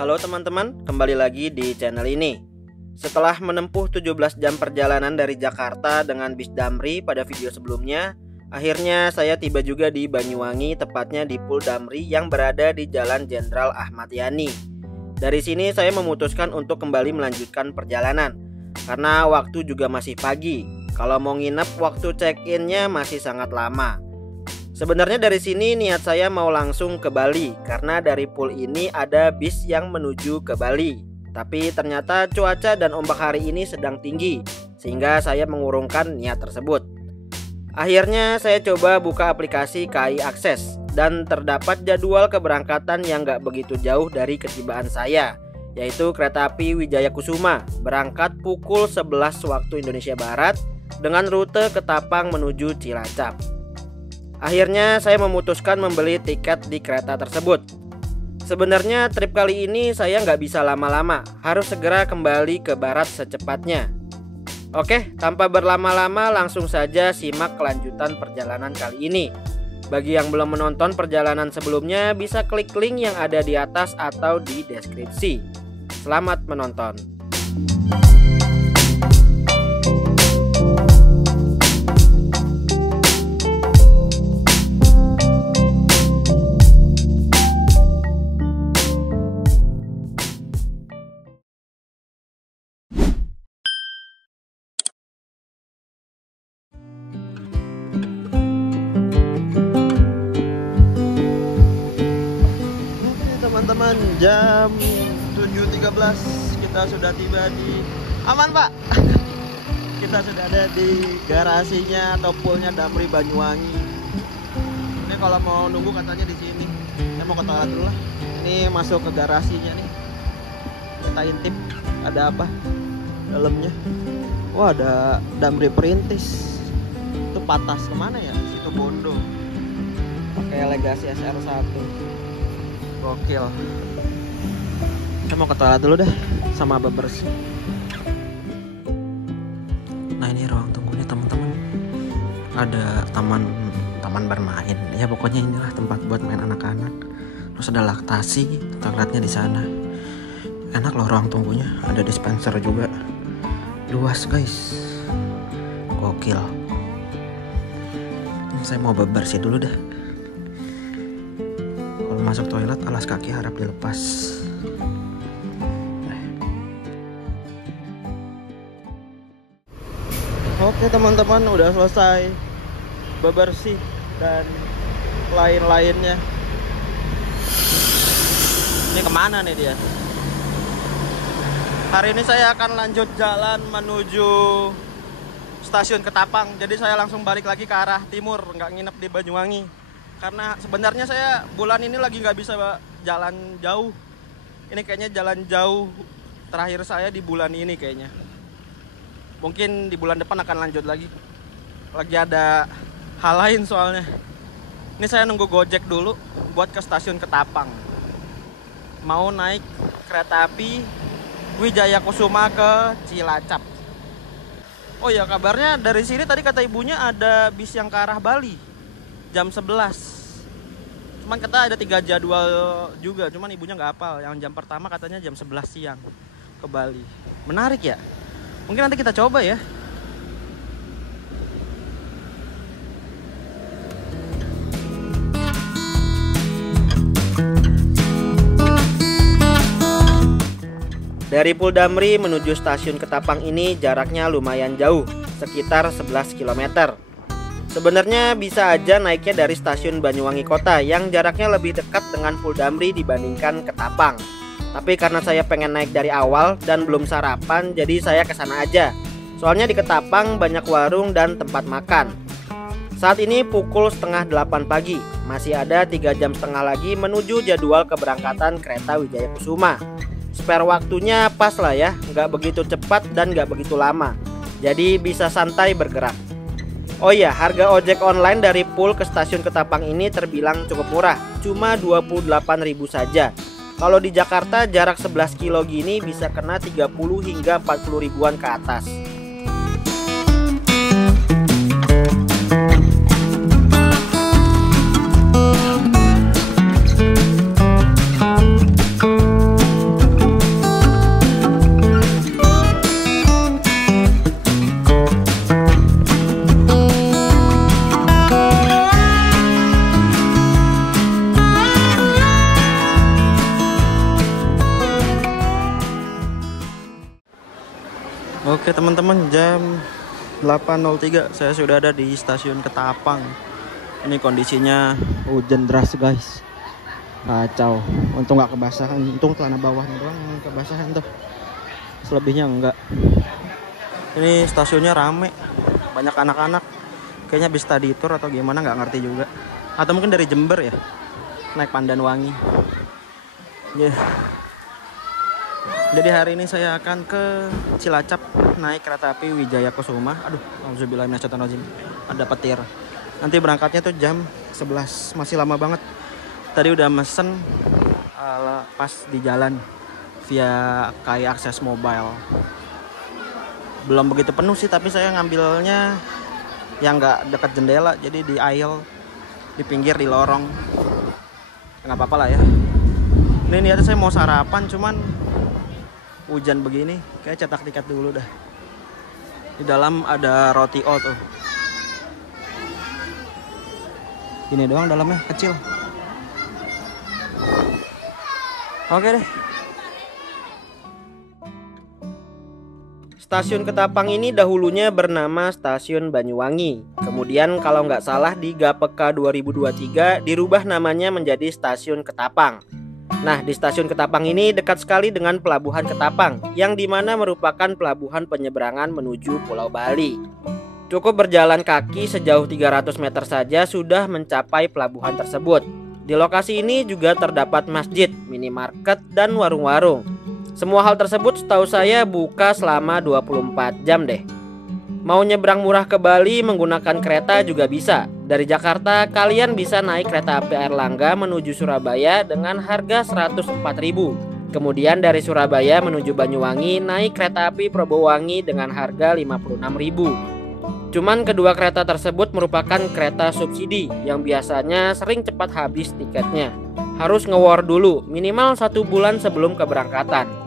Halo teman-teman, kembali lagi di channel ini. Setelah menempuh 17 jam perjalanan dari Jakarta dengan bis Damri pada video sebelumnya, akhirnya saya tiba juga di Banyuwangi, tepatnya di Pool Damri yang berada di Jalan Jenderal Ahmad Yani. Dari sini saya memutuskan untuk kembali melanjutkan perjalanan, karena waktu juga masih pagi. Kalau mau nginep, waktu check-innya masih sangat lama. Sebenarnya dari sini niat saya mau langsung ke Bali, karena dari pool ini ada bis yang menuju ke Bali. Tapi ternyata cuaca dan ombak hari ini sedang tinggi, sehingga saya mengurungkan niat tersebut. Akhirnya saya coba buka aplikasi KAI Akses, dan terdapat jadwal keberangkatan yang gak begitu jauh dari ketibaan saya, yaitu kereta api Wijaya Kusuma, berangkat pukul 11 waktu Indonesia Barat dengan rute Ketapang menuju Cilacap. Akhirnya saya memutuskan membeli tiket di kereta tersebut. Sebenarnya trip kali ini saya nggak bisa lama-lama, harus segera kembali ke barat secepatnya. Oke, tanpa berlama-lama langsung saja simak kelanjutan perjalanan kali ini. Bagi yang belum menonton perjalanan sebelumnya, bisa klik link yang ada di atas atau di deskripsi. Selamat menonton. Teman-teman, jam 7.13 kita sudah tiba di aman Pak. Kita sudah ada di garasinya atau poolnya Damri Banyuwangi. Ini kalau mau nunggu katanya di sini. Saya mau ke toilet dulu lah. Ini masuk ke garasinya nih. Kita intip ada apa dalamnya. Wah, ada Damri Perintis. Itu patas kemana ya? Situ Bondo. Pakai Legacy SR1. Gokil. Saya mau ke toilet dulu dah sama bebersih. Nah, ini ruang tunggunya teman-teman. Ada taman bermain. Ya pokoknya inilah tempat buat main anak-anak. Terus ada laktasi, toiletnya di sana. Enak loh ruang tunggunya. Ada dispenser juga. Luas guys. Gokil. Saya mau bebersih dulu dah. Masuk toilet alas kaki harap dilepas. Oke teman-teman, udah selesai bebersih dan lain-lainnya. Ini kemana nih dia? Hari ini saya akan lanjut jalan menuju stasiun Ketapang. Jadi saya langsung balik lagi ke arah timur, nggak nginep di Banyuwangi. Karena sebenarnya saya bulan ini lagi nggak bisa jalan jauh. Ini kayaknya jalan jauh terakhir saya di bulan ini kayaknya. Mungkin di bulan depan akan lanjut lagi. Lagi ada hal lain soalnya. Ini saya nunggu Gojek dulu buat ke stasiun Ketapang. Mau naik kereta api Wijaya Kusuma ke Cilacap. Oh ya, kabarnya dari sini tadi kata ibunya ada bis yang ke arah Bali. Jam 11. Cuman kata ada 3 jadwal juga, cuman ibunya nggak hafal. Yang jam pertama katanya jam 11 siang ke Bali. Menarik ya? Mungkin nanti kita coba ya. Dari Pool Damri menuju stasiun Ketapang ini jaraknya lumayan jauh, sekitar 11 km. Sebenarnya bisa aja naiknya dari stasiun Banyuwangi Kota yang jaraknya lebih dekat dengan Pool Damri dibandingkan Ketapang. Tapi karena saya pengen naik dari awal dan belum sarapan, jadi saya kesana aja. Soalnya di Ketapang banyak warung dan tempat makan. Saat ini pukul setengah 8 pagi. Masih ada 3 jam setengah lagi menuju jadwal keberangkatan kereta Wijaya Kusuma. Spare waktunya pas lah ya, nggak begitu cepat dan nggak begitu lama. Jadi bisa santai bergerak. Oh iya, harga ojek online dari Pool ke stasiun Ketapang ini terbilang cukup murah, cuma 28.000 saja. Kalau di Jakarta jarak 11 kilo gini bisa kena 30 hingga 40 ribuan ke atas. Oke teman-teman, jam 8.03 saya sudah ada di stasiun Ketapang. Ini kondisinya hujan deras guys, kacau. Untung nggak kebasahan, untung celana bawahnya doang yang kebasahan tuh, selebihnya enggak. Ini stasiunnya rame, banyak anak-anak, kayaknya habis study tour atau gimana nggak ngerti juga, atau mungkin dari Jember ya, naik Pandanwangi. Jadi hari ini saya akan ke Cilacap naik kereta api Wijaya Kusuma. Aduh, auzubillahi minasyaitonir rajim. Ada petir. Nanti berangkatnya tuh jam 11, masih lama banget. Tadi udah mesen pas di jalan via KAI Akses Mobile. Belum begitu penuh sih, tapi saya ngambilnya yang nggak dekat jendela, jadi di aisle, di pinggir, di lorong. Nggak apa-apa lah ya. Ini niatnya saya mau sarapan, cuman hujan begini, kayak cetak tiket dulu dah. Di dalam ada roti O tuh. Ini doang dalamnya, kecil. Oke deh. Stasiun Ketapang ini dahulunya bernama Stasiun Banyuwangi. Kemudian kalau nggak salah di GAPK 2023 dirubah namanya menjadi Stasiun Ketapang. Nah, di stasiun Ketapang ini dekat sekali dengan pelabuhan Ketapang, yang dimana merupakan pelabuhan penyeberangan menuju Pulau Bali. Cukup berjalan kaki sejauh 300 meter saja sudah mencapai pelabuhan tersebut. Di lokasi ini juga terdapat masjid, minimarket, dan warung-warung. Semua hal tersebut setahu saya buka selama 24 jam deh. Mau nyebrang murah ke Bali menggunakan kereta juga bisa. Dari Jakarta kalian bisa naik kereta api Airlangga menuju Surabaya dengan harga 104.000. Kemudian dari Surabaya menuju Banyuwangi naik kereta api Probowangi dengan harga 56.000. Cuman kedua kereta tersebut merupakan kereta subsidi yang biasanya sering cepat habis tiketnya. Harus nge-war dulu minimal 1 bulan sebelum keberangkatan.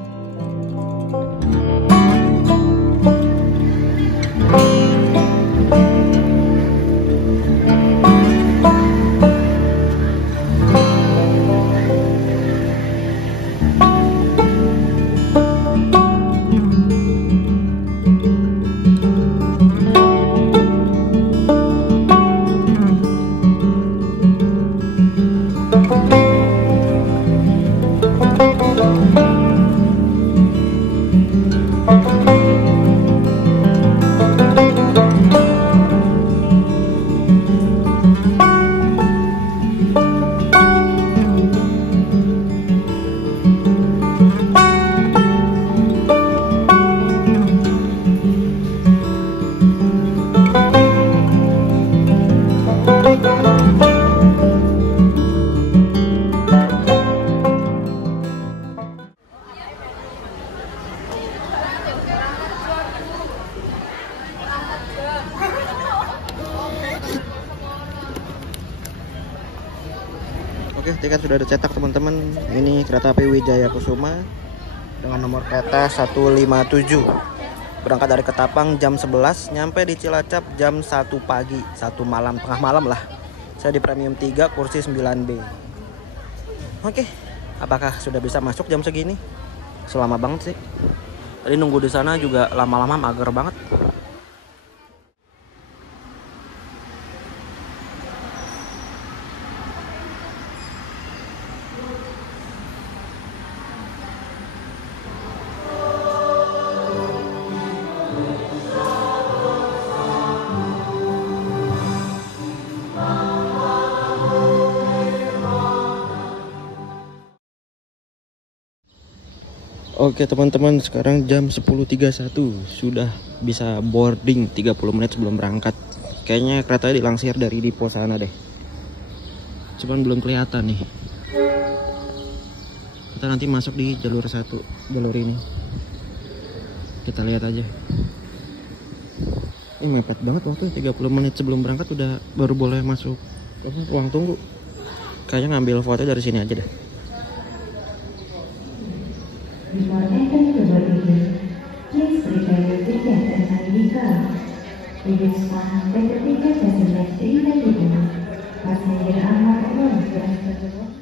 Oke, tiket sudah dicetak teman-teman. Ini kereta api Wijaya Kusuma dengan nomor kereta 157. Berangkat dari Ketapang jam 11, nyampe di Cilacap jam 1 pagi, 1 malam, tengah malam lah. Saya di premium 3, kursi 9B. Oke, apakah sudah bisa masuk jam segini? Selama banget sih. Tadi nunggu di sana juga lama-lama mager banget. Oke teman-teman, sekarang jam 10.31, sudah bisa boarding 30 menit sebelum berangkat. Kayaknya keretanya dilangsir dari depo sana deh, cuman belum kelihatan nih. Kita nanti masuk di jalur 1, jalur ini. Kita lihat aja. Ini mepet banget waktu 30 menit sebelum berangkat udah baru boleh masuk ruang tunggu. Kayaknya ngambil foto dari sini aja deh. Before entering the boarding, please prepare your ticket and ID card. We will scan that the ticket has been left in the table. Passenger are not allowed to enter the boarding.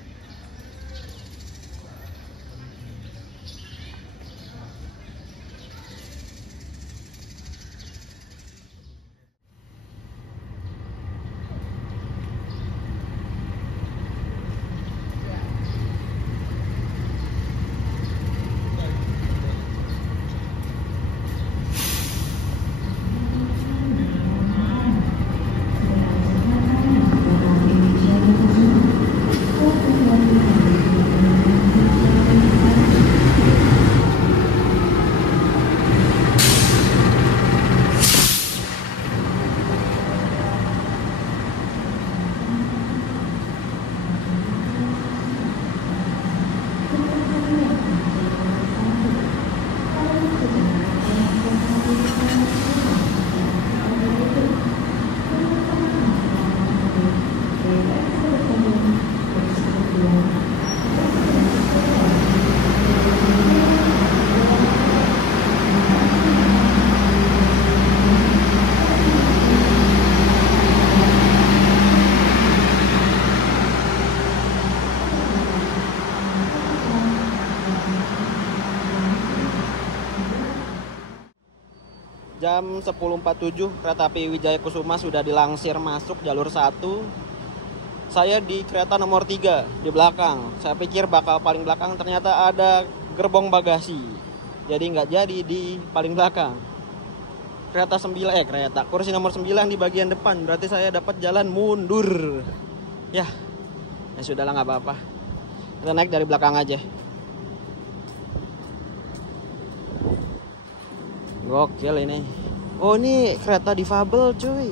Jam 10.47 kereta api Wijaya Kusuma sudah dilangsir masuk jalur 1. Saya di kereta nomor 3 di belakang. Saya pikir bakal paling belakang, ternyata ada gerbong bagasi. Jadi nggak jadi di paling belakang. Kursi nomor 9 di bagian depan. Berarti saya dapat jalan mundur. Ya sudahlah, nggak apa-apa. Kita naik dari belakang aja. Gokil ini. Oh, ini kereta difabel cuy.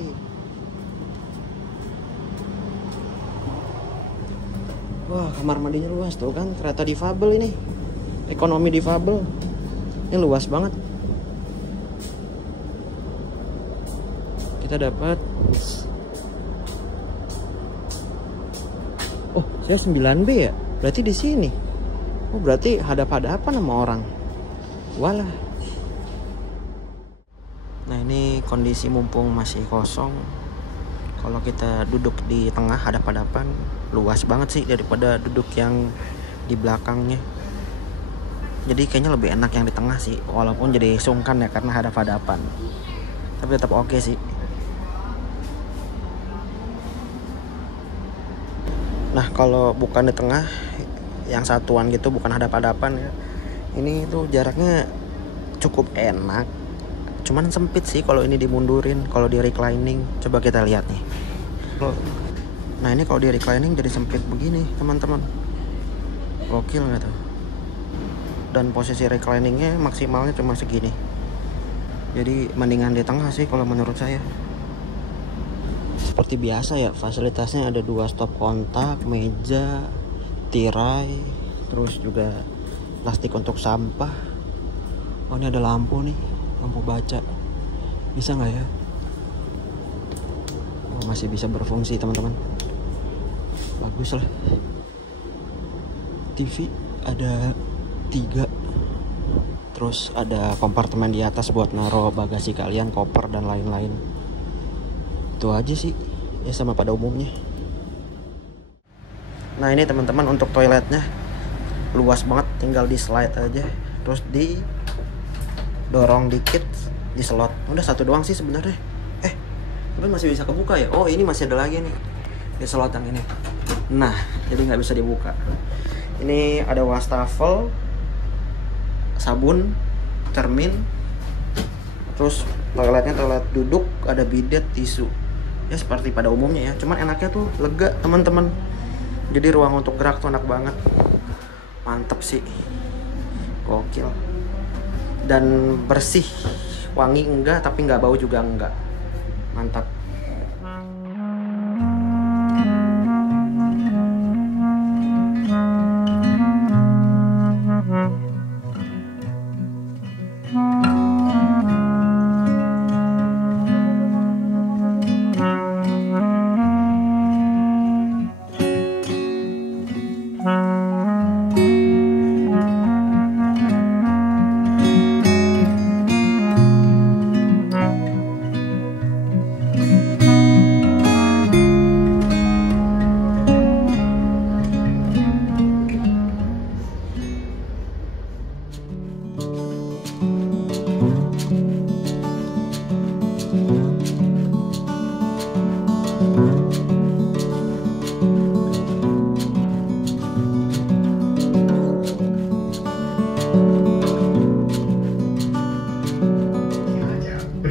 Wah, kamar mandinya luas tuh kan. Kereta difabel ini. Ekonomi difabel. Ini luas banget. Kita dapat. Oh, saya 9B ya. Berarti di sini. Oh, berarti hadap-hadapan sama orang. Walah. Nah, ini kondisi mumpung masih kosong. Kalau kita duduk di tengah hadap-hadapan, luas banget sih daripada duduk yang di belakangnya. Jadi kayaknya lebih enak yang di tengah sih, walaupun jadi sungkan ya karena hadap-hadapan. Tapi tetap oke sih. Nah, kalau bukan di tengah, yang satuan gitu, bukan hadap-hadapan ya, ini tuh jaraknya cukup enak. Cuman sempit sih kalau ini dimundurin. Kalau di reclining, coba kita lihat nih. Nah, ini kalau di reclining jadi sempit begini teman-teman. Gokil nggak tuh? Dan posisi recliningnya maksimalnya cuma segini. Jadi mendingan di tengah sih kalau menurut saya. Seperti biasa ya, fasilitasnya ada 2 stop kontak, meja, tirai, terus juga plastik untuk sampah. Oh, ini ada lampu nih, lampu baca. Bisa nggak ya? Oh, masih bisa berfungsi teman-teman. Bagus lah. TV ada 3. Terus ada kompartemen di atas buat naruh bagasi kalian, koper dan lain-lain. Itu aja sih ya, sama pada umumnya. Nah, ini teman-teman untuk toiletnya luas banget, tinggal di slide aja, terus di dorong dikit, di slot. Udah satu doang sih sebenarnya. Tapi masih bisa kebuka ya. Oh, ini masih ada lagi nih di slot yang ini. Nah, jadi nggak bisa dibuka. Ini ada wastafel, sabun, cermin, terus toiletnya toilet duduk, ada bidet, tisu. Ya seperti pada umumnya ya. Cuman enaknya tuh lega teman-teman. Jadi ruang untuk gerak tuh enak banget. Mantep sih. Gokil. Dan bersih. Wangi enggak, tapi nggak bau juga enggak. Mantap.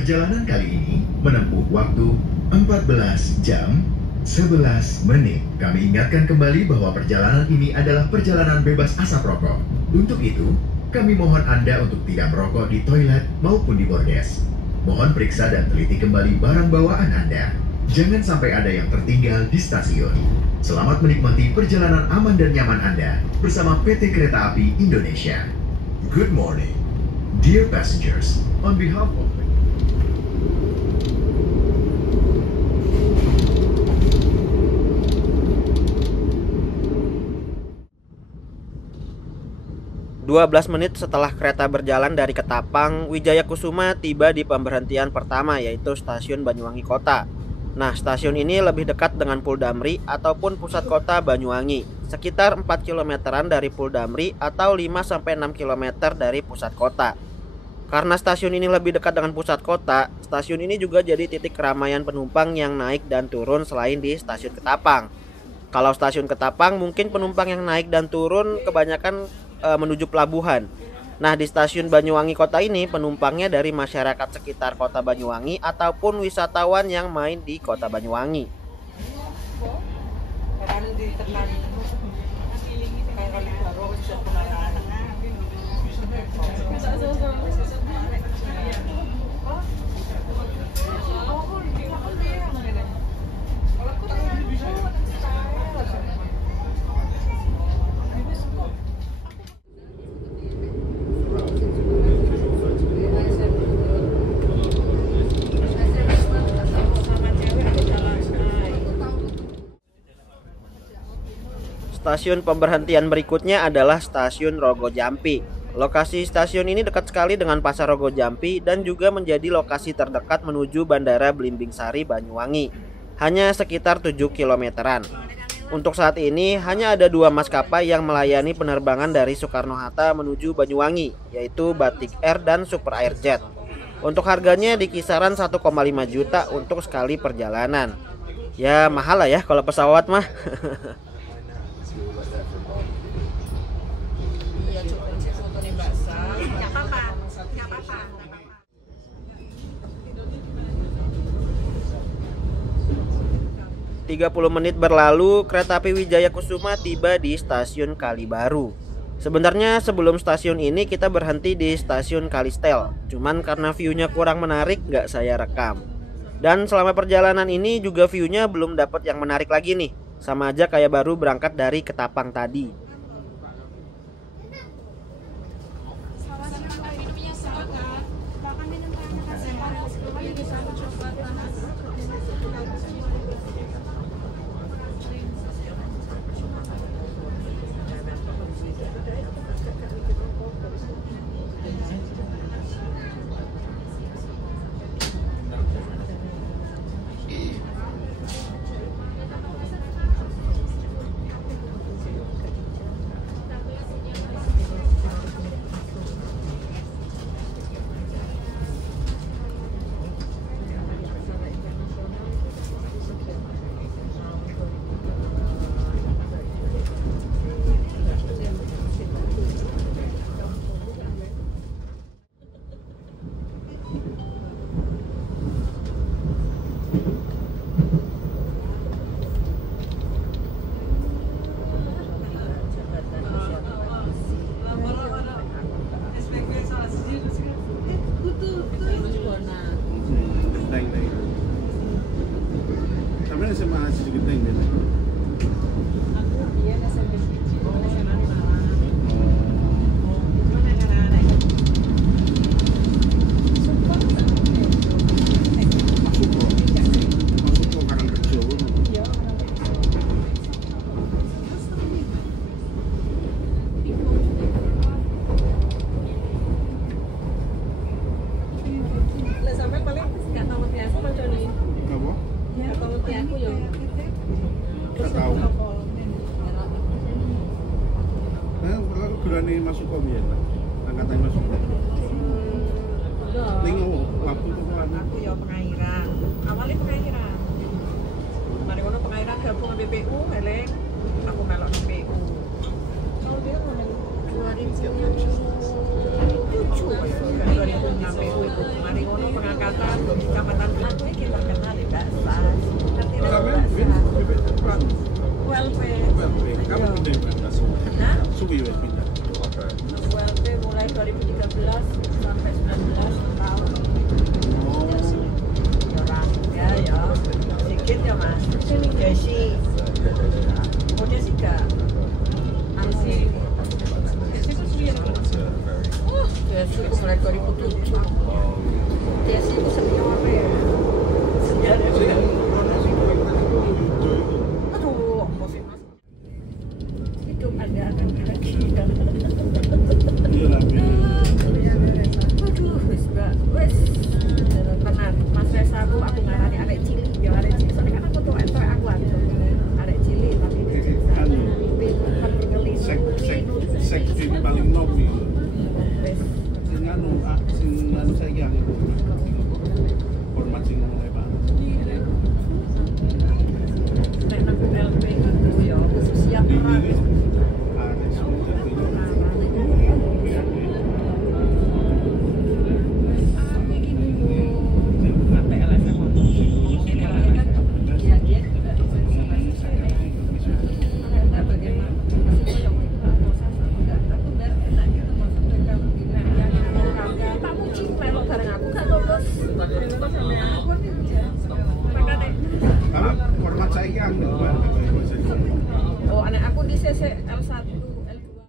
Perjalanan kali ini menempuh waktu 14 jam 11 menit. Kami ingatkan kembali bahwa perjalanan ini adalah perjalanan bebas asap rokok. Untuk itu, kami mohon Anda untuk tidak merokok di toilet maupun di bordes. Mohon periksa dan teliti kembali barang bawaan Anda. Jangan sampai ada yang tertinggal di stasiun. Selamat menikmati perjalanan aman dan nyaman Anda bersama PT Kereta Api Indonesia. Good morning, dear passengers. On behalf of 12 menit setelah kereta berjalan dari Ketapang, Wijaya Kusuma tiba di pemberhentian pertama, yaitu stasiun Banyuwangi Kota. Nah, stasiun ini lebih dekat dengan Puldamri ataupun pusat kota Banyuwangi, sekitar 4 kilometeran dari Puldamri atau 5-6 km dari pusat kota. Karena stasiun ini lebih dekat dengan pusat kota, stasiun ini juga jadi titik keramaian penumpang yang naik dan turun selain di stasiun Ketapang. Kalau stasiun Ketapang mungkin penumpang yang naik dan turun kebanyakan menuju pelabuhan. Nah, di stasiun Banyuwangi Kota ini penumpangnya dari masyarakat sekitar Kota Banyuwangi ataupun wisatawan yang main di Kota Banyuwangi. Stasiun pemberhentian berikutnya adalah Stasiun Rogo Jampi. Lokasi stasiun ini dekat sekali dengan Pasar Rogo Jampi dan juga menjadi lokasi terdekat menuju Bandara Belimbing Sari Banyuwangi. Hanya sekitar 7 kilometeran. Untuk saat ini hanya ada 2 maskapai yang melayani penerbangan dari Soekarno-Hatta menuju Banyuwangi, yaitu Batik Air dan Super Air Jet. Untuk harganya di kisaran 1,5 juta untuk sekali perjalanan. Ya mahal lah ya kalau pesawat mah. 30 menit berlalu, kereta api Wijaya Kusuma tiba di stasiun Kalibaru. Sebenarnya sebelum stasiun ini kita berhenti di stasiun Kalistel, cuman karena view-nya kurang menarik nggak saya rekam. Dan selama perjalanan ini juga view-nya belum dapat yang menarik lagi nih, sama aja kayak baru berangkat dari Ketapang tadi. Gurane masuk kok biyen. Angkatan masuk. Tengok waktu itu kan aku ya pengairan. Awalnya pengairan. Mari ngono pengairan gabung sama BPU, eleng aku melok BPU. Kalau dia ngono 2007 BPU itu. Mari ngono pengangkatan kecamatan aku iki tak kenal di Baksa. Ngerti nek? Kamu pindah di Baksa. Nah, suwi wis pindah. ULP mulai 2013 sampai 19 tahun. Ya, sedikit ya mas. Desi, oh Desi gak? Desi itu sudah Desi mulai 2007. Desi itu senior ya. Senior ya. Aduh, masih mas. Hidup Anda akan bahagia. Aduh, wes tenan. Mas Resa aku ngarani arek cilik, ya arek cilik. Soalnya kan aku tuh entok aku arek cilik tapi sek paling nom iki. Wes sing anu saiki angin. Format sing mulai Pak. Nek nang LP itu ya siap perang. Format saiki angin. Oh, anak aku di CC L1, L2.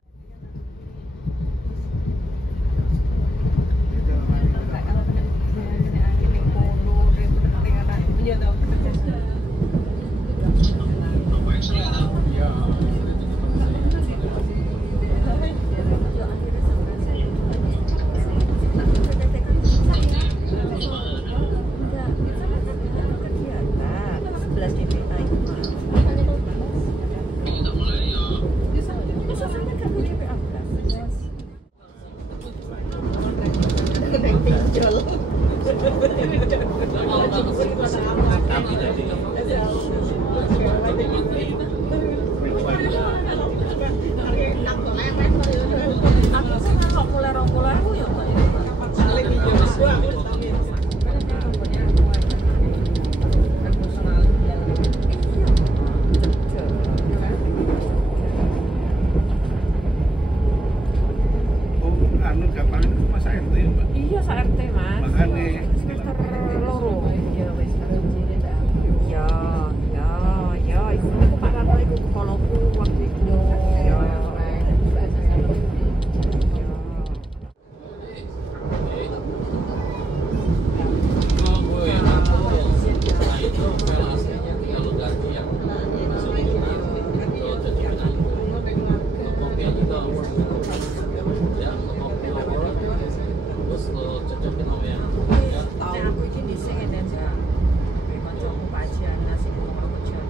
Iya, sa RT, Mas. Makanya Semester loro. Iya, wis karo jine ya. Ya, iku Pak Rano iku kepoloku waktu itu. Ya. Aku iki dhisik ngene ya. Kancaku pajian nasi kok pajian.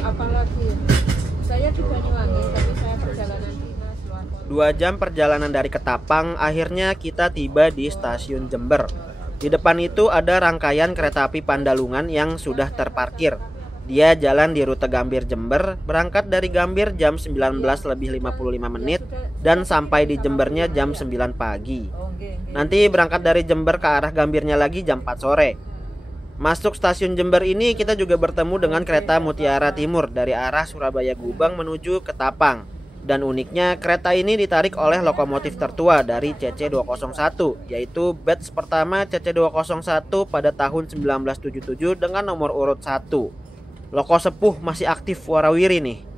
Apalagi saya di Banyuwangi tapi saya perjalanan dinas luar kota. 2 jam perjalanan dari Ketapang, akhirnya kita tiba di stasiun Jember. Di depan itu ada rangkaian kereta api Pandalungan yang sudah terparkir. Dia jalan di rute Gambir Jember, berangkat dari Gambir jam 19:55 menit dan sampai di Jembernya jam 9 pagi. Nanti berangkat dari Jember ke arah Gambirnya lagi jam 4 sore. Masuk stasiun Jember ini kita juga bertemu dengan kereta Mutiara Timur dari arah Surabaya Gubeng menuju Ketapang. Dan uniknya kereta ini ditarik oleh lokomotif tertua dari CC201, yaitu batch pertama CC201 pada tahun 1977 dengan nomor urut 1. Loko sepuh masih aktif warawiri nih.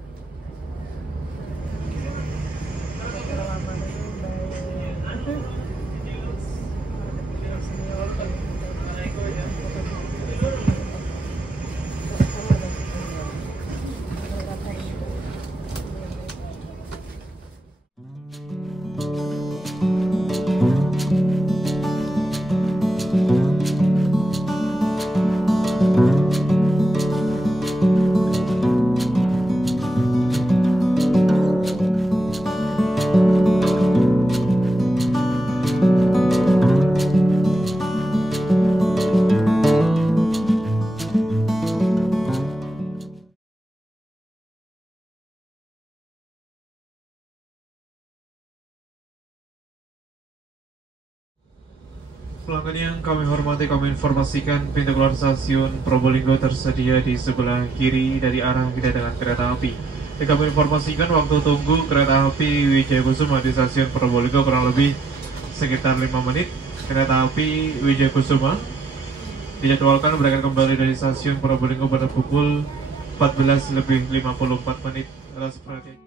Pelanggan yang kami hormati, kami informasikan pintu keluar stasiun Probolinggo tersedia di sebelah kiri dari arah kedatangan kereta api. Kami informasikan waktu tunggu kereta api Wijaya Kusuma di stasiun Probolinggo kurang lebih sekitar 5 menit. Kereta api Wijaya Kusuma dijadwalkan berangkat kembali dari stasiun Probolinggo pada pukul 14:54 menit. Atas perhatian.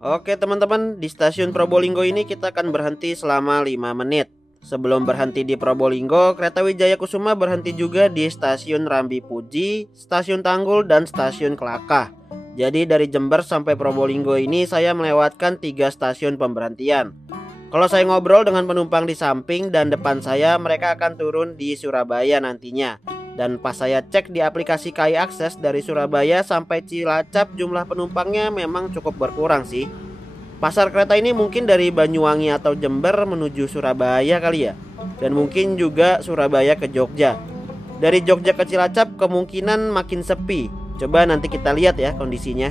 Oke teman-teman, di stasiun Probolinggo ini kita akan berhenti selama 5 menit. Sebelum berhenti di Probolinggo, kereta Wijaya Kusuma berhenti juga di stasiun Rambi Puji, stasiun Tanggul, dan stasiun Kelakah. Jadi dari Jember sampai Probolinggo ini saya melewatkan 3 stasiun pemberhentian. Kalau saya ngobrol dengan penumpang di samping dan depan saya, mereka akan turun di Surabaya nantinya. Dan pas saya cek di aplikasi KAI Akses dari Surabaya sampai Cilacap, jumlah penumpangnya memang cukup berkurang sih. Pasar kereta ini mungkin dari Banyuwangi atau Jember menuju Surabaya kali ya. Dan mungkin juga Surabaya ke Jogja. Dari Jogja ke Cilacap kemungkinan makin sepi. Coba nanti kita lihat ya kondisinya.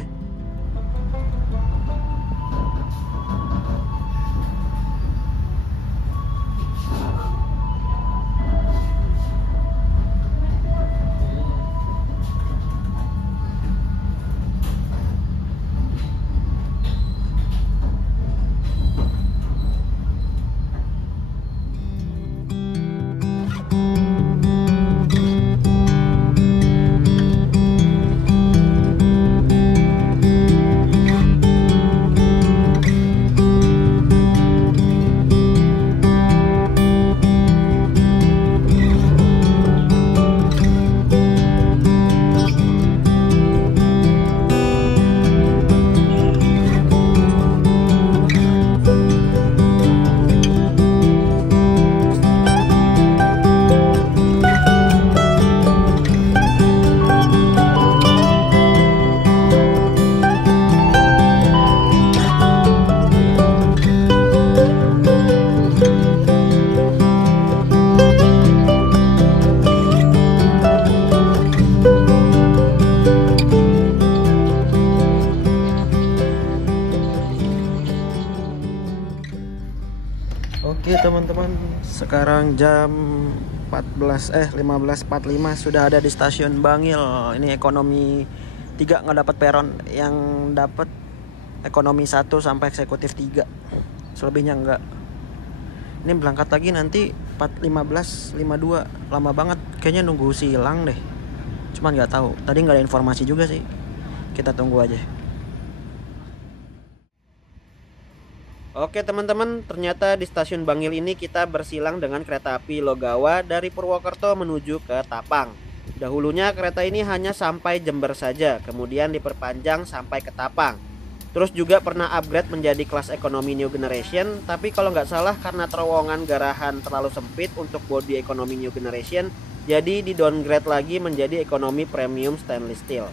Oke teman-teman, sekarang jam 15.45 sudah ada di stasiun Bangil. Ini ekonomi 3 nggak dapat peron, yang dapat ekonomi 1 sampai eksekutif 3, selebihnya enggak. Ini berangkat lagi nanti 15.52, lama banget, kayaknya nunggu silang deh. Cuman nggak tahu, tadi nggak ada informasi juga sih, kita tunggu aja. Oke teman-teman, ternyata di stasiun Bangil ini kita bersilang dengan kereta api Logawa dari Purwokerto menuju ke Tapang. Dahulunya kereta ini hanya sampai Jember saja, kemudian diperpanjang sampai ke Tapang. Terus juga pernah upgrade menjadi kelas ekonomi New Generation, tapi kalau nggak salah karena terowongan garahan terlalu sempit untuk bodi ekonomi New Generation, jadi di downgrade lagi menjadi ekonomi premium stainless steel.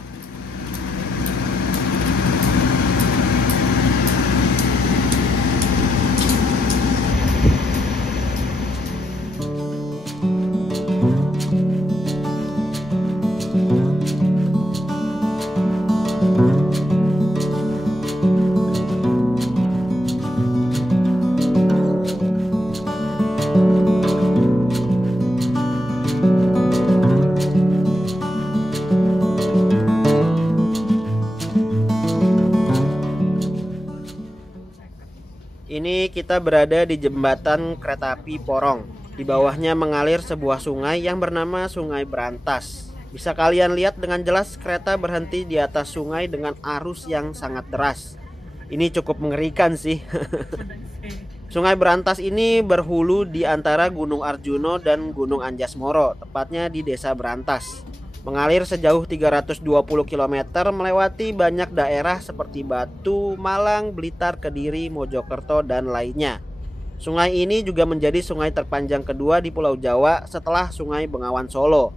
Ini kita berada di jembatan kereta api Porong. Di bawahnya mengalir sebuah sungai yang bernama Sungai Berantas. Bisa kalian lihat dengan jelas kereta berhenti di atas sungai dengan arus yang sangat deras. Ini cukup mengerikan sih. Sungai Berantas ini berhulu di antara Gunung Arjuno dan Gunung Anjasmoro, tepatnya di Desa Berantas. Mengalir sejauh 320 km melewati banyak daerah seperti Batu, Malang, Blitar, Kediri, Mojokerto, dan lainnya. Sungai ini juga menjadi sungai terpanjang kedua di Pulau Jawa setelah Sungai Bengawan Solo.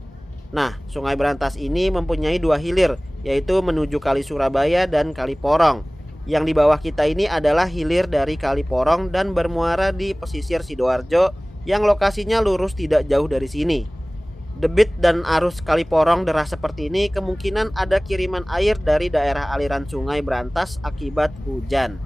Nah, Sungai Berantas ini mempunyai 2 hilir, yaitu menuju Kali Surabaya dan Kali Porong. Yang di bawah kita ini adalah hilir dari Kali Porong dan bermuara di pesisir Sidoarjo yang lokasinya lurus tidak jauh dari sini. Debit dan arus Kali Porong deras seperti ini kemungkinan ada kiriman air dari daerah aliran Sungai Berantas akibat hujan.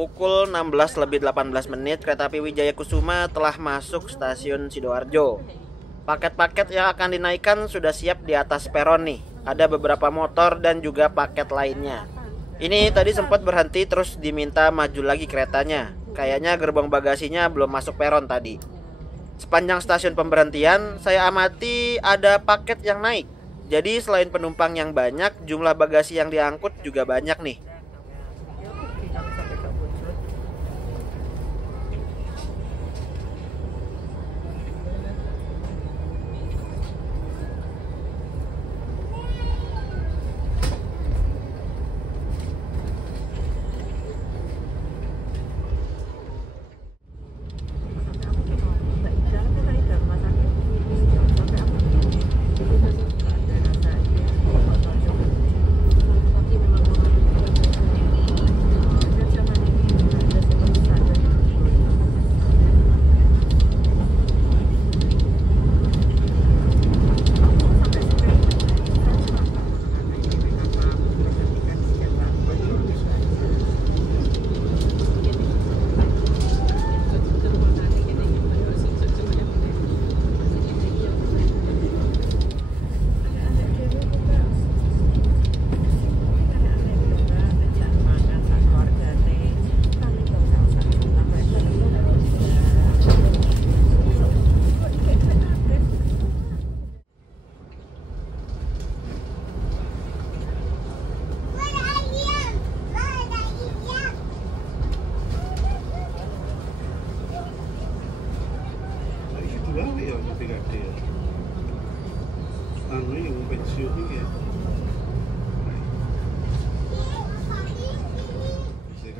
pukul 16:18 kereta api Wijaya Kusuma telah masuk stasiun Sidoarjo. Paket-paket yang akan dinaikkan sudah siap di atas peron nih. Ada beberapa motor dan juga paket lainnya. Ini tadi sempat berhenti terus diminta maju lagi keretanya. Kayaknya gerbong bagasinya belum masuk peron tadi. Sepanjang stasiun pemberhentian saya amati ada paket yang naik. Jadi selain penumpang yang banyak, jumlah bagasi yang diangkut juga banyak nih.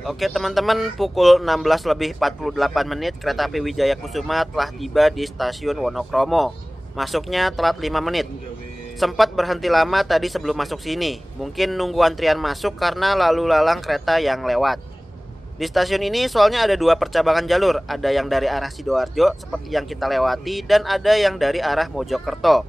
Oke teman-teman, pukul 16:48 kereta api Wijaya Kusuma telah tiba di stasiun Wonokromo. Masuknya telat 5 menit. Sempat berhenti lama tadi sebelum masuk sini. Mungkin nunggu antrian masuk karena lalu lalang kereta yang lewat. Di stasiun ini soalnya ada 2 percabangan jalur. Ada yang dari arah Sidoarjo seperti yang kita lewati, dan ada yang dari arah Mojokerto.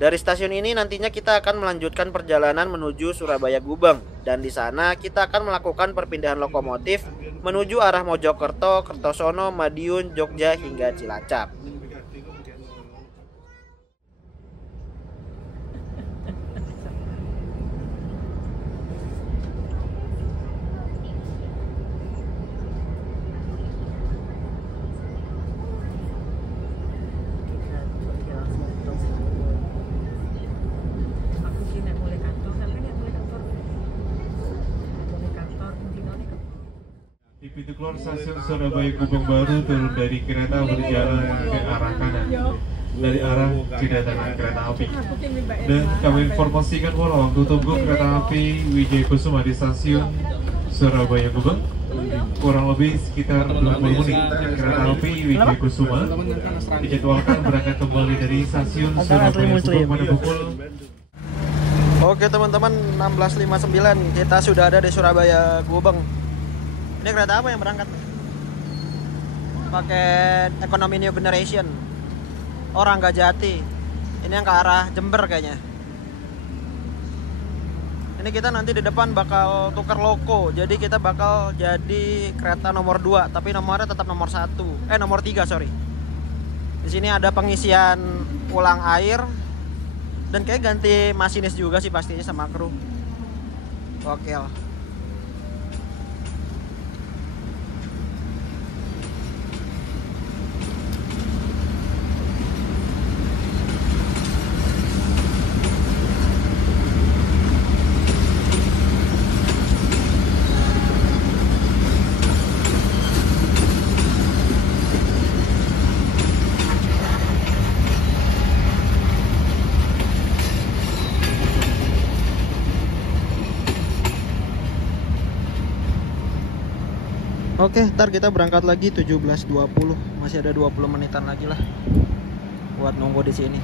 Dari stasiun ini nantinya kita akan melanjutkan perjalanan menuju Surabaya Gubeng, dan di sana kita akan melakukan perpindahan lokomotif menuju arah Mojokerto, Kertosono, Madiun, Jogja hingga Cilacap. Di pintu keluar stasiun Surabaya Gubeng baru turun dari kereta berjalan ke arah kanan dari arah kedatangan kereta api. Dan kami informasikan bahwa waktu tunggu kereta api Wijaya Kusuma di stasiun Surabaya Gubeng kurang lebih sekitar 20 menit. Kereta api Wijaya Kusuma dijadwalkan berangkat kembali dari stasiun Surabaya Gubeng pada pukul. Oke teman-teman, 16:59 kita sudah ada di Surabaya Gubeng. Ini kereta apa yang berangkat? Pakai ekonomi New Generation. Orang Ranggajati. Ini yang ke arah Jember kayaknya. Ini kita nanti di depan bakal tukar loko. Jadi kita bakal jadi kereta nomor 2, tapi nomornya tetap nomor 1. Nomor 3, sorry. Di sini ada pengisian ulang air. Dan kayak ganti masinis juga sih pastinya sama kru. Oke. Oke, ntar kita berangkat lagi 17.20. Masih ada 20 menitan lagi lah buat nunggu di sini.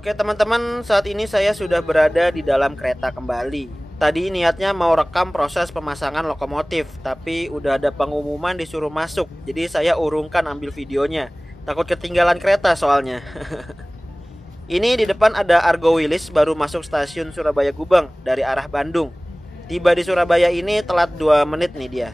Oke teman-teman, saat ini saya sudah berada di dalam kereta kembali. Tadi niatnya mau rekam proses pemasangan lokomotif, tapi udah ada pengumuman disuruh masuk. Jadi saya urungkan ambil videonya. Takut ketinggalan kereta soalnya. Ini di depan ada Argo Wilis baru masuk stasiun Surabaya Gubeng dari arah Bandung. Tiba di Surabaya ini telat 2 menit nih dia.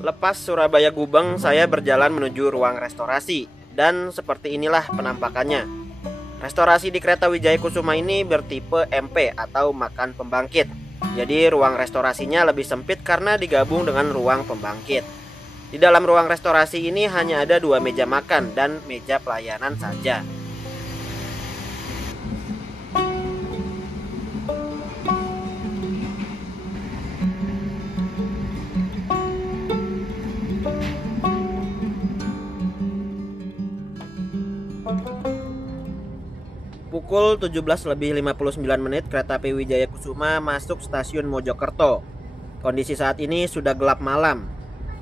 Lepas Surabaya Gubeng, saya berjalan menuju ruang restorasi. Dan seperti inilah penampakannya. Restorasi di kereta Wijaya Kusuma ini bertipe MP atau makan pembangkit. Jadi ruang restorasinya lebih sempit karena digabung dengan ruang pembangkit. Di dalam ruang restorasi ini hanya ada 2 meja makan dan meja pelayanan saja. Pukul 17:59 kereta api Wijaya Kusuma masuk stasiun Mojokerto. Kondisi saat ini sudah gelap malam.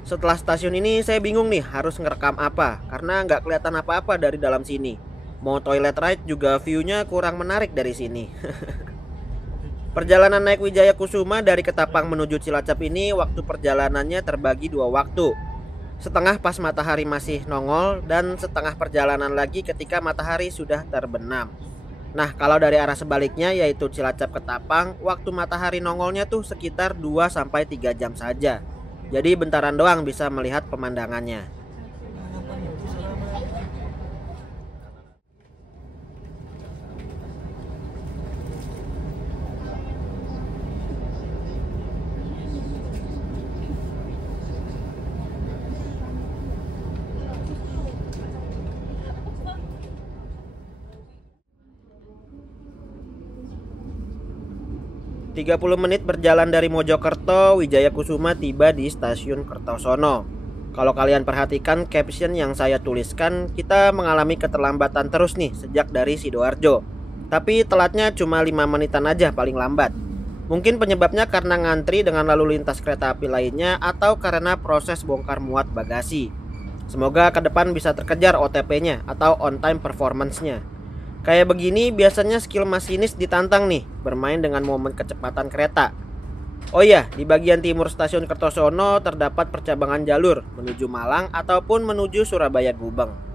Setelah stasiun ini saya bingung nih harus ngerekam apa, karena nggak kelihatan apa-apa dari dalam sini. Mau toilet ride juga view-nya kurang menarik dari sini. Perjalanan naik Wijaya Kusuma dari Ketapang menuju Cilacap ini waktu perjalanannya terbagi 2 waktu. Setengah pas matahari masih nongol dan setengah perjalanan lagi ketika matahari sudah terbenam. Nah, kalau dari arah sebaliknya yaitu Cilacap Ketapang, waktu matahari nongolnya tuh sekitar 2-3 jam saja. Jadi bentaran doang bisa melihat pemandangannya. 30 menit berjalan dari Mojokerto, Wijaya Kusuma tiba di stasiun Kertosono. Kalau kalian perhatikan caption yang saya tuliskan, kita mengalami keterlambatan terus nih sejak dari Sidoarjo. Tapi telatnya cuma 5 menitan aja paling lambat. Mungkin penyebabnya karena ngantri dengan lalu lintas kereta api lainnya atau karena proses bongkar muat bagasi. Semoga ke depan bisa terkejar OTP-nya atau on time performance-nya. Kayak begini biasanya skill masinis ditantang nih, bermain dengan momen kecepatan kereta. Oh iya, di bagian timur stasiun Kertosono terdapat percabangan jalur menuju Malang ataupun menuju Surabaya Gubeng.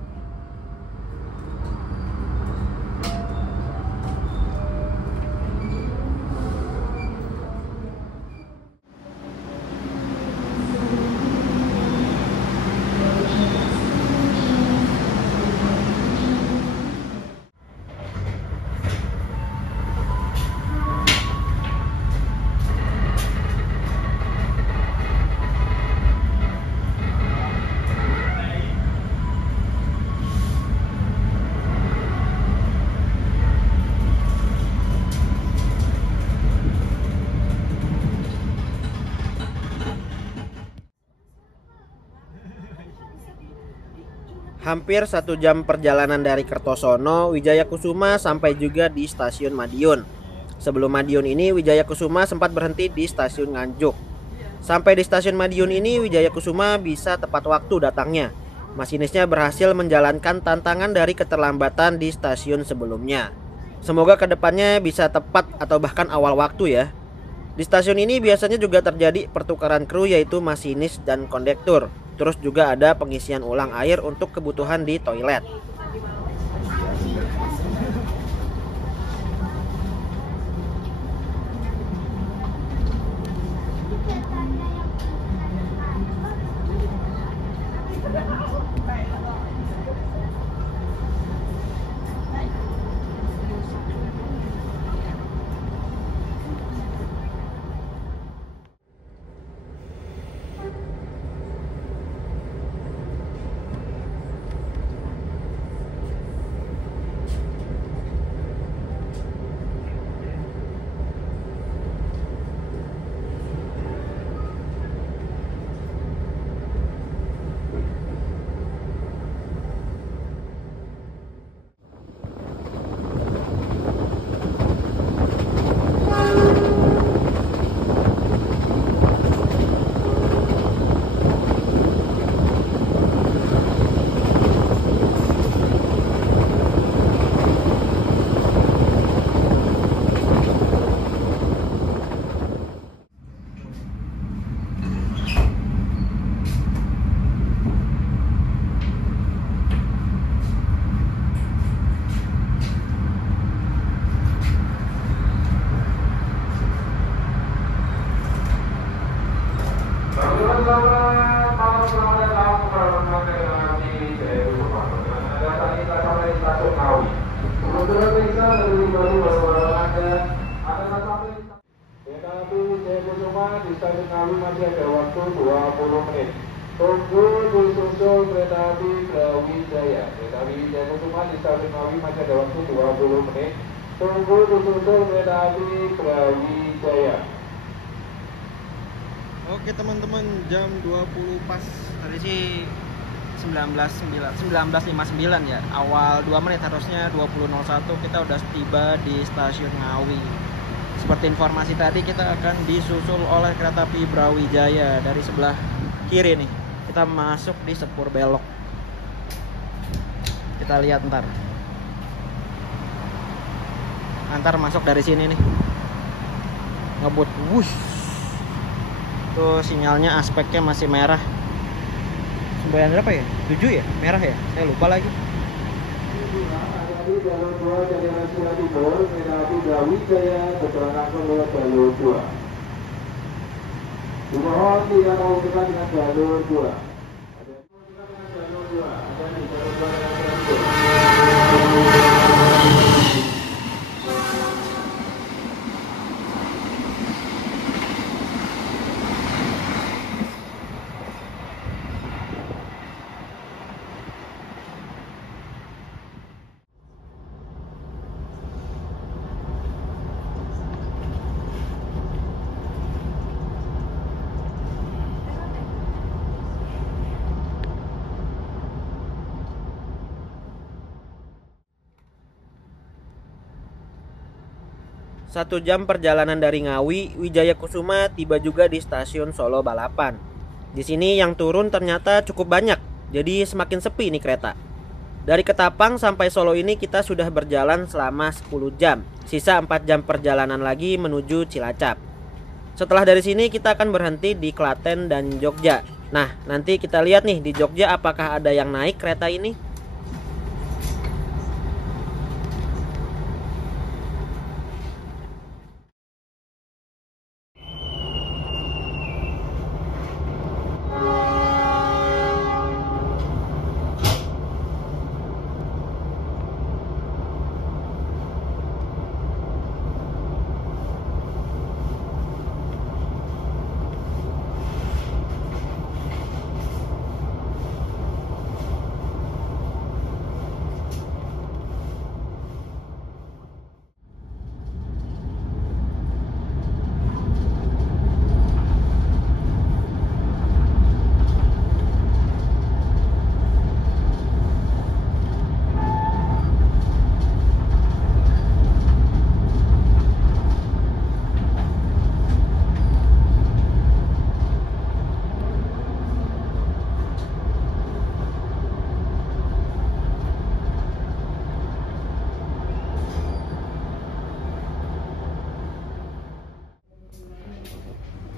Hampir 1 jam perjalanan dari Kertosono, Wijaya Kusuma sampai juga di stasiun Madiun. Sebelum Madiun ini, Wijaya Kusuma sempat berhenti di stasiun Nganjuk. Sampai di stasiun Madiun ini, Wijaya Kusuma bisa tepat waktu datangnya. Masinisnya berhasil menjalankan tantangan dari keterlambatan di stasiun sebelumnya. Semoga kedepannya bisa tepat atau bahkan awal waktu ya. Di stasiun ini biasanya juga terjadi pertukaran kru yaitu masinis dan kondektur. Terus juga ada pengisian ulang air untuk kebutuhan di toilet. Kereta api Wijaya Kusuma di Stasiun Ngawi masih ada waktu 20 menit. Tunggu disusul kereta api Brawijaya. Kereta api Wijaya Kusuma di Stasiun Ngawi masih ada waktu 20 menit. Tunggu disusul kereta api Brawijaya. Oke teman-teman, jam 20 pas. Tadi sih 19.59 ya. Awal 2 menit, harusnya 20.01 kita udah tiba di stasiun Ngawi. Seperti informasi tadi, kita akan disusul oleh kereta api Brawijaya dari sebelah kiri nih. Kita masuk di Sepur Belok. Kita lihat ntar masuk dari sini nih. Ngebut, wush. Tuh sinyalnya aspeknya masih merah. Semboyan berapa ya? 7 ya? Merah ya? Saya lupa lagi. Di jalur 2 dari Rasulullah Timur, kereta api Brawijaya bertolak ke jalur 2. Dimohon tidak mau dekat dengan jalur 2. Ada dekat dengan jalur 2. Ada di jalur 2 dengan jalur 2. Satu jam perjalanan dari Ngawi, Wijaya Kusuma tiba juga di stasiun Solo Balapan. Di sini yang turun ternyata cukup banyak, jadi semakin sepi nih kereta. Dari Ketapang sampai Solo ini kita sudah berjalan selama 10 jam. Sisa 4 jam perjalanan lagi menuju Cilacap. Setelah dari sini kita akan berhenti di Klaten dan Jogja. Nah, nanti kita lihat nih di Jogja apakah ada yang naik kereta ini.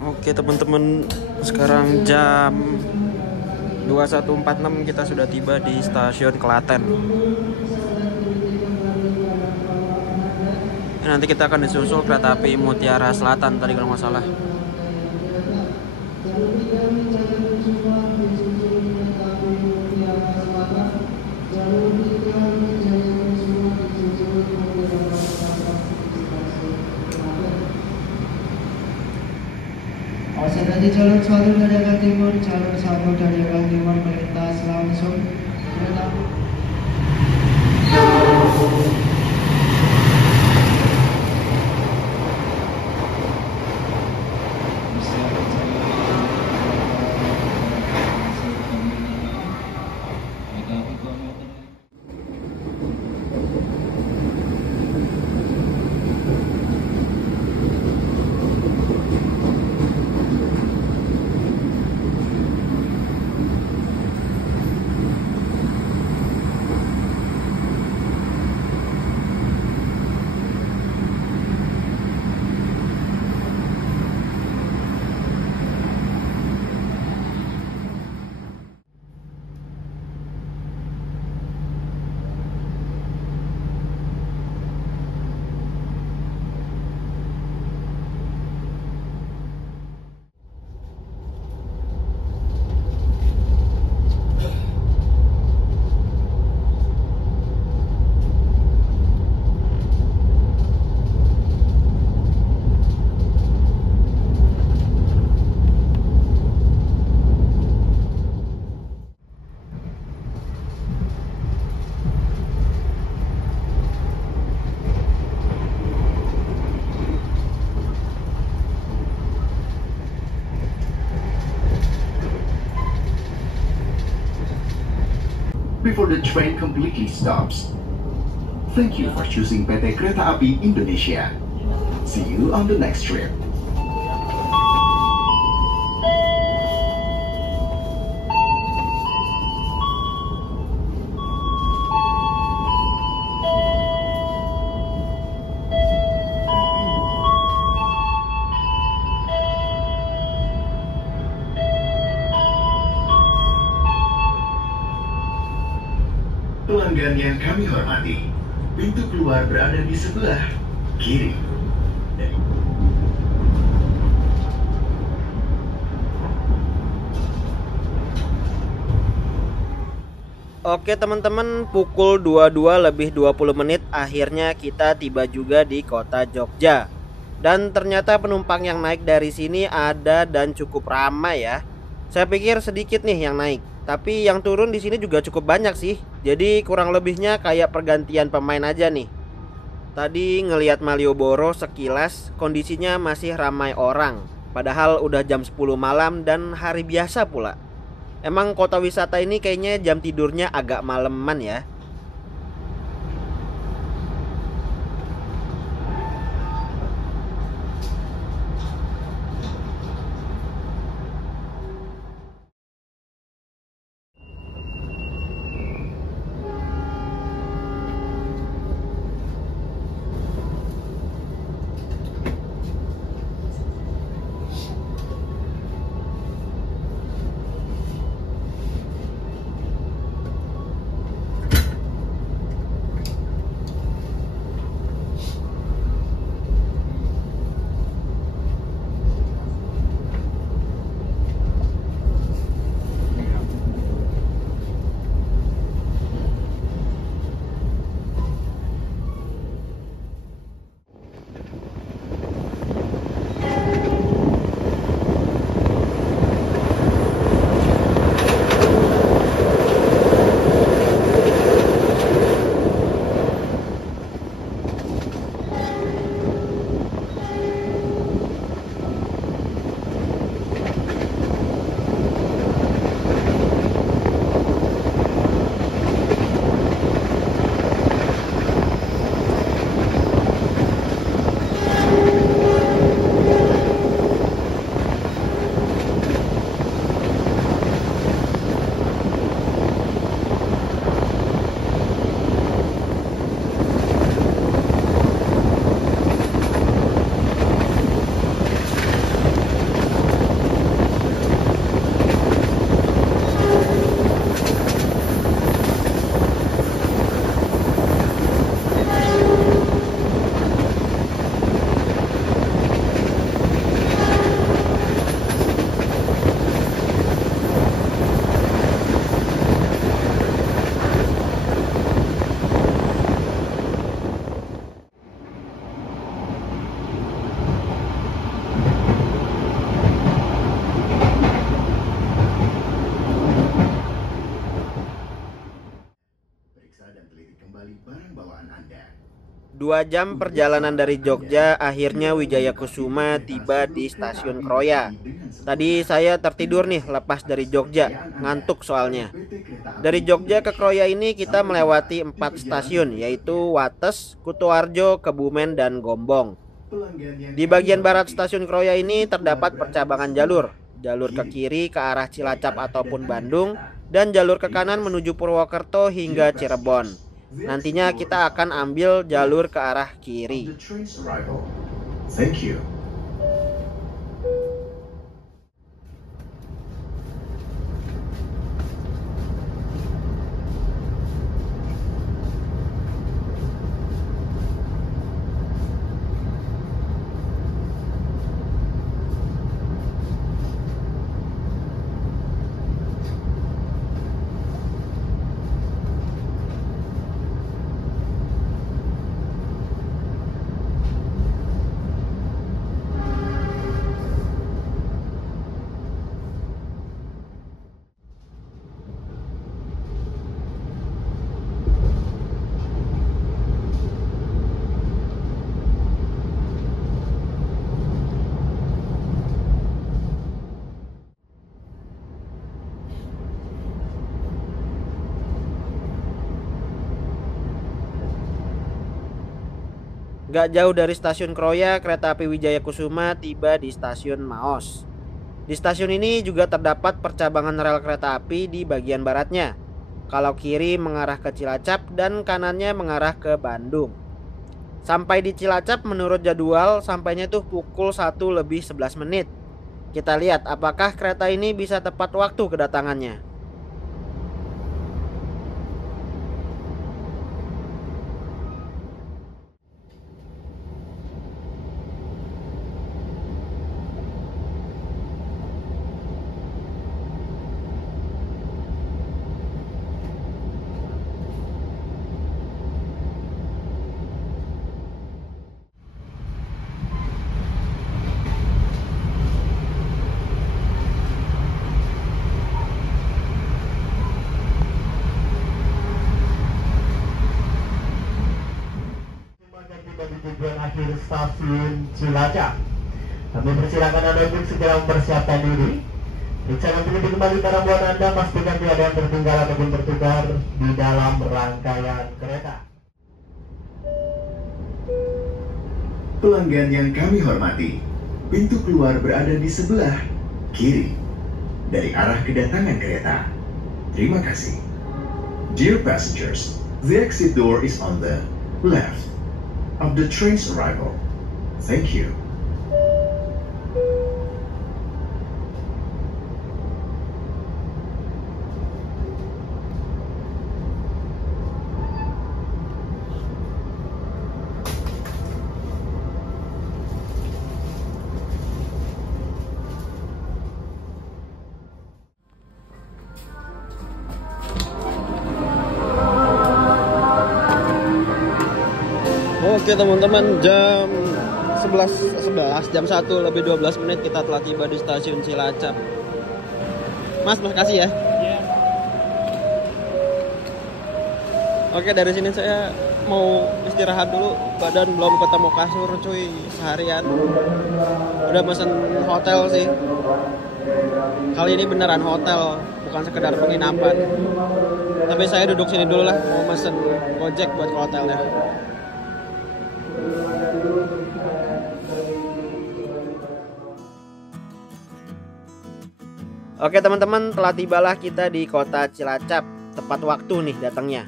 Oke teman-teman, sekarang jam 21.46 kita sudah tiba di stasiun Klaten. Nanti kita akan disusul kereta api Mutiara Selatan tadi kalau nggak salah. Dari jalur 1 dari arah timur, jalur 1 dari arah timur melintas langsung kereta. before the train completely stops. Thank you for choosing PT Kereta Api Indonesia. See you on the next trip. Pelanggan yang kami hormati, pintu keluar berada di sebelah kiri. Oke teman-teman, pukul 22:20 akhirnya kita tiba juga di kota Jogja. Dan ternyata penumpang yang naik dari sini ada dan cukup ramai ya. Saya pikir sedikit nih yang naik, tapi yang turun di sini juga cukup banyak sih. Jadi kurang lebihnya kayak pergantian pemain aja nih. Tadi ngelihat Malioboro sekilas kondisinya masih ramai orang, padahal udah jam 10 malam dan hari biasa pula. Emang kota wisata ini kayaknya jam tidurnya agak maleman ya. Periksa dan teliti kembali barang bawaan Anda. 2 jam perjalanan dari Jogja, akhirnya Wijaya Kusuma tiba di stasiun Kroya. Tadi saya tertidur nih lepas dari Jogja, ngantuk soalnya. Dari Jogja ke Kroya ini kita melewati 4 stasiun, yaitu Wates, Kutoarjo, Kebumen, dan Gombong. Di bagian barat stasiun Kroya ini terdapat percabangan jalur. Jalur ke kiri ke arah Cilacap ataupun Bandung, dan jalur ke kanan menuju Purwokerto hingga Cirebon. Nantinya kita akan ambil jalur ke arah kiri. Thank you. Gak jauh dari stasiun Kroya, kereta api Wijaya Kusuma tiba di stasiun Maos. Di stasiun ini juga terdapat percabangan rel kereta api di bagian baratnya. Kalau kiri mengarah ke Cilacap dan kanannya mengarah ke Bandung. Sampai di Cilacap menurut jadwal sampainya tuh pukul 1:11. Kita lihat apakah kereta ini bisa tepat waktu kedatangannya. Tujuan akhir stasiun Cilacap. Kami persilakan Anda untuk segera mempersiapkan diri. Periksa nanti lebih kembali barang bawaan Anda, pastikan tidak ada yang tertinggal ataupun tertukar di dalam rangkaian kereta. Pelanggan yang kami hormati, pintu keluar berada di sebelah kiri dari arah kedatangan kereta. Terima kasih. Dear passengers, the exit door is on the left of the train's arrival. Thank you. Oke teman-teman, jam 11 jam 1:12 kita telah tiba di stasiun Cilacap. Mas, makasih ya. Oke, dari sini saya mau istirahat dulu, badan belum ketemu kasur cuy seharian. Udah pesen hotel sih. Kali ini beneran hotel, bukan sekedar penginapan. Tapi saya duduk sini dulu lah, mau pesen Gojek buat ke hotelnya. Oke teman-teman, telah tibalah kita di kota Cilacap. Tepat waktu nih datangnya.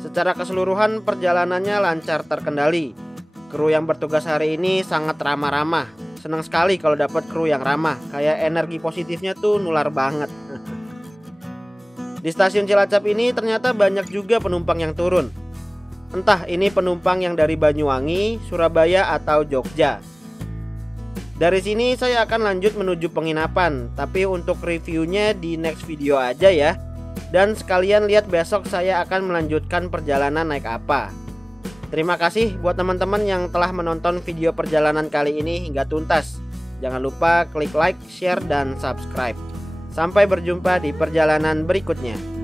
Secara keseluruhan perjalanannya lancar terkendali. Kru yang bertugas hari ini sangat ramah-ramah. Senang sekali kalau dapat kru yang ramah. Kayak energi positifnya tuh nular banget. Di stasiun Cilacap ini ternyata banyak juga penumpang yang turun. Entah ini penumpang yang dari Banyuwangi, Surabaya atau Jogja. Dari sini saya akan lanjut menuju penginapan, tapi untuk reviewnya di next video aja ya. Dan sekalian lihat besok saya akan melanjutkan perjalanan naik apa. Terima kasih buat teman-teman yang telah menonton video perjalanan kali ini hingga tuntas. Jangan lupa klik like, share, dan subscribe. Sampai berjumpa di perjalanan berikutnya.